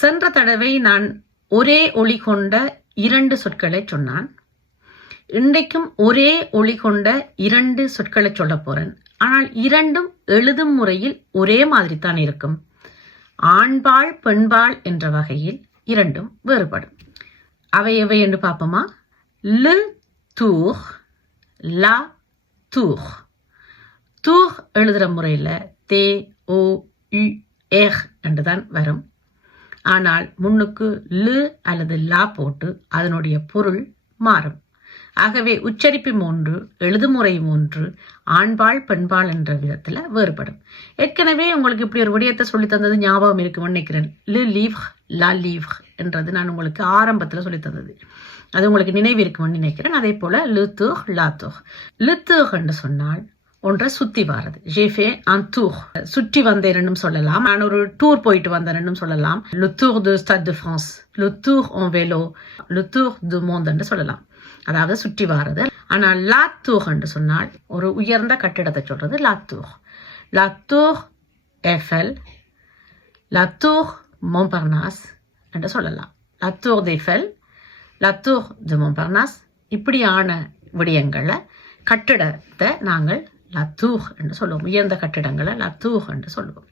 சென்ற தடவை நான் ஒரே ஒளி கொண்ட 2 சொற்களை சொன்னான். இன்றைக்கும் ஒரே ஒளி கொண்ட 2 சொற்களை சொல்ல போறேன். ஆனால் இரண்டும் எழுதும் முறையில் ஒரே மாதிரி தான் இருக்கும். ஆண்பால் பெண்பால் என்ற வகையில் இரண்டும் வேறுபடும். அவை எவை என்று பார்ப்போமா? le tour, la tour. tour எழுதுகிற முறையில் TOUR என்றுதான் வரும். ஆனால் முன்னுக்கு லு அல்லது லா போட்டு அதனுடைய பொருள் மாறும். ஆகவே உச்சரிப்பும் ஒன்று, எழுதுமுறையும் ஒன்று, ஆண்பால் பெண்பால் என்ற விதத்தில் வேறுபடும். ஏற்கனவே உங்களுக்கு இப்படி ஒரு விடயத்தை சொல்லி தந்தது ஞாபகம் இருக்குன்னு நினைக்கிறேன். லு லீவ் லா லீவ் என்றது நான் உங்களுக்கு ஆரம்பத்தில் சொல்லி தந்தது. அது உங்களுக்கு நினைவு இருக்கும்னு நினைக்கிறேன். அதே போல லு தூர் லா தூர். லு தூர் என்று சொன்னால் ஒன்றை சுற்றி வாரது. ஜேஃபே அன் டூர், சுற்றி வந்தேன்னு சொல்லலாம். நான் ஒரு டூர் போயிட்டு வந்தேன்னு சொல்லலாம். le tour de Stade de France, le tour en vélo, le tour du monde என்று சொல்லலாம். அதாவது சுற்றி வாரது. ஆனால் லா தூர் என்று சொன்னால் ஒரு உயர்ந்த கட்டிடத்தை சொல்றது லா தூர். லா தூர் எஃபெல், லா தூர் மொம்பர்னாஸ் என்று சொல்லலாம். லா தூர் d'Eiffel, லா தூர் de Montparnasse, இப்படியான விடயங்களை கட்டிடத்தை நாங்கள் லா தூர் என்று சொல்லுவோம். உயர்ந்த கட்டிடங்களை லா தூர் என்று சொல்லுவோம்.